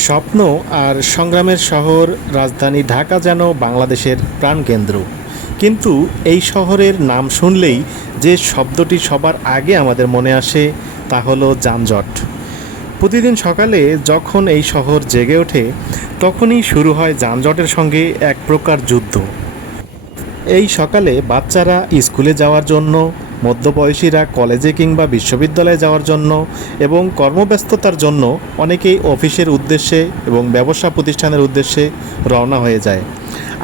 স্বপ্ন আর সংগ্রামের শহর রাজধানী ঢাকা যেন বাংলাদেশের প্রাণকেন্দ্র। কিন্তু এই শহরের নাম শুনলেই যে শব্দটি সবার আগে আমাদের মনে আসে তা হলো যানজট। প্রতিদিন সকালে যখন এই শহর জেগে ওঠে তখনই শুরু হয় যানজটের সঙ্গে এক প্রকার যুদ্ধ। এই সকালে বাচ্চারা স্কুলে যাওয়ার জন্য, মধ্যবয়সীরা কলেজে কিংবা বিশ্ববিদ্যালয়ে যাওয়ার জন্য এবং কর্মব্যস্ততার জন্য অনেকেই অফিসের উদ্দেশ্যে এবং ব্যবসা প্রতিষ্ঠানের উদ্দেশ্যে রওনা হয়ে যায়।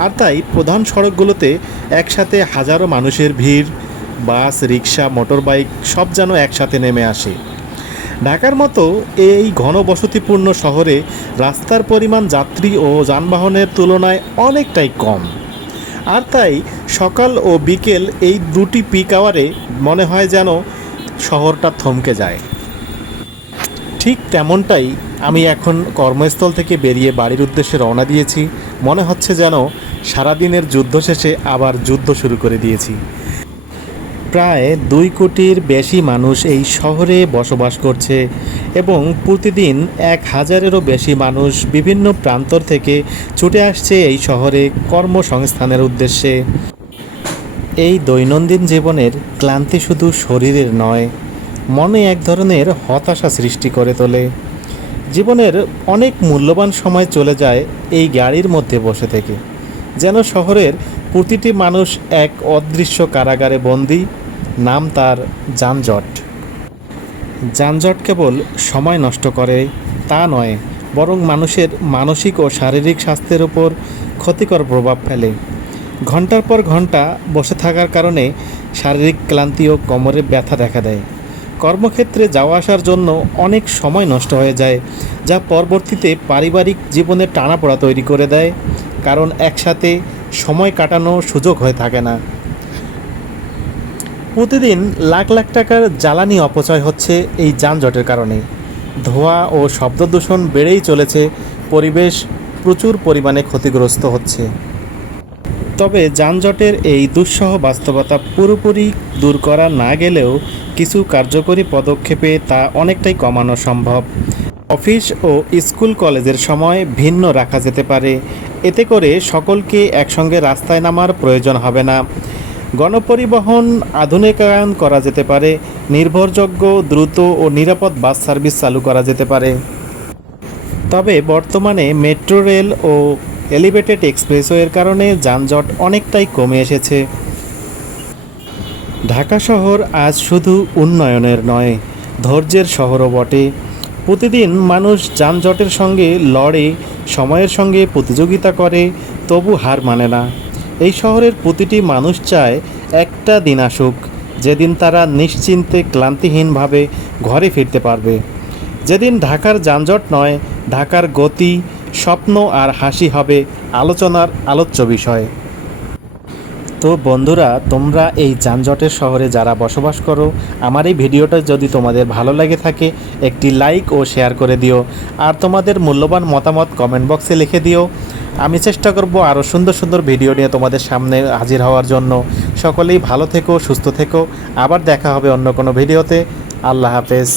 আর তাই প্রধান সড়কগুলোতে একসাথে হাজারো মানুষের ভিড়, বাস, রিক্সা, মোটরবাইক সব যেন একসাথে নেমে আসে। ঢাকার মতো এই ঘনবসতিপূর্ণ শহরে রাস্তার পরিমাণ যাত্রী ও যানবাহনের তুলনায় অনেকটাই কম। আর তাই সকাল ও বিকেল এই দুটি পিক আওয়ারে মনে হয় যেন শহরটা থমকে যায়। ঠিক তেমনটাই আমি এখন কর্মস্থল থেকে বেরিয়ে বাড়ির উদ্দেশ্যে রওনা দিয়েছি। মনে হচ্ছে যেন সারাদিনের যুদ্ধ শেষে আবার যুদ্ধ শুরু করে দিয়েছি। প্রায় 2 কোটির বেশি মানুষ এই শহরে বসবাস করছে এবং প্রতিদিন 1000-এরও বেশি মানুষ বিভিন্ন প্রান্তর থেকে ছুটে আসছে এই শহরে কর্মসংস্থানের উদ্দেশ্যে। এই দৈনন্দিন জীবনের ক্লান্তি শুধু শরীরের নয়, মনে এক ধরনের হতাশা সৃষ্টি করে তোলে। জীবনের অনেক মূল্যবান সময় চলে যায় এই গাড়ির মধ্যে বসে থেকে, যেন শহরের প্রতিটি মানুষ এক অদৃশ্য কারাগারে বন্দী। নাম তার যানজট। যানজট কেবল সময় নষ্ট করে তা নয়, বরং মানুষের মানসিক ও শারীরিক স্বাস্থ্যের উপর ক্ষতিকর প্রভাব ফেলে। ঘন্টার পর ঘন্টা বসে থাকার কারণে শারীরিক ক্লান্তি ও কোমরে ব্যথা দেখা দেয়। কর্মক্ষেত্রে যাওয়া আসার জন্য অনেক সময় নষ্ট হয়ে যায়, যা পরবর্তীতে পারিবারিক জীবনে টানাপোড়া তৈরি করে দেয়, কারণ একসাথে সময় কাটানোর সুযোগ হয়ে থাকে না। প্রতিদিন লাখ লাখ টাকার জ্বালানি অপচয় হচ্ছে এই যানজটের কারণে। ধোঁয়া ও শব্দ দূষণ বেড়েই চলেছে, পরিবেশ প্রচুর পরিমাণে ক্ষতিগ্রস্ত হচ্ছে। তবে যানজটের এই দুঃসহ বাস্তবতা পুরোপুরি দূর করা না গেলেও কিছু কার্যকরী পদক্ষেপে তা অনেকটাই কমানো সম্ভব। অফিস ও স্কুল কলেজের সময় ভিন্ন রাখা যেতে পারে, এতে করে সকলকে একসঙ্গে রাস্তায় নামার প্রয়োজন হবে না। গণপরিবহন আধুনিকায়ন করা যেতে পারে, নির্ভরযোগ্য, দ্রুত ও নিরাপদ বাস সার্ভিস চালু করা যেতে পারে। তবে বর্তমানে মেট্রো রেল ও এলিভেটেড এক্সপ্রেসওয়ের কারণে যানজট অনেকটাই কমে এসেছে। ঢাকা শহর আজ শুধু উন্নয়নের নয়, ধৈর্যের শহরও বটে। প্রতিদিন মানুষ যানজটের সঙ্গে লড়ে, সময়ের সঙ্গে প্রতিযোগিতা করে, তবু হার মানে না। এই শহরের প্রতিটি মানুষ চায় একটা দিন আসুক যেদিন তারা নিশ্চিন্তে ক্লান্তিহীনভাবে ঘরে ফিরতে পারবে, যেদিন ঢাকার যানজট নয়, ঢাকার গতি, স্বপ্ন আর হাসি হবে আলোচনার আলোচ্য বিষয়। তো বন্ধুরা, তোমরা এই যানজটের শহরে যারা বসবাস করো, আমার এই ভিডিওটা যদি তোমাদের ভালো লাগে থাকে একটি লাইক ও শেয়ার করে দিও, আর তোমাদের মূল্যবান মতামত কমেন্ট বক্সে লিখে দিও। আমি চেষ্টা করব আরও সুন্দর সুন্দর ভিডিও নিয়ে তোমাদের সামনে হাজির হওয়ার জন্য। সকলেই ভালো থেকো, সুস্থ থেকো। আবার দেখা হবে অন্য কোনো ভিডিওতে। আল্লাহ হাফেজ।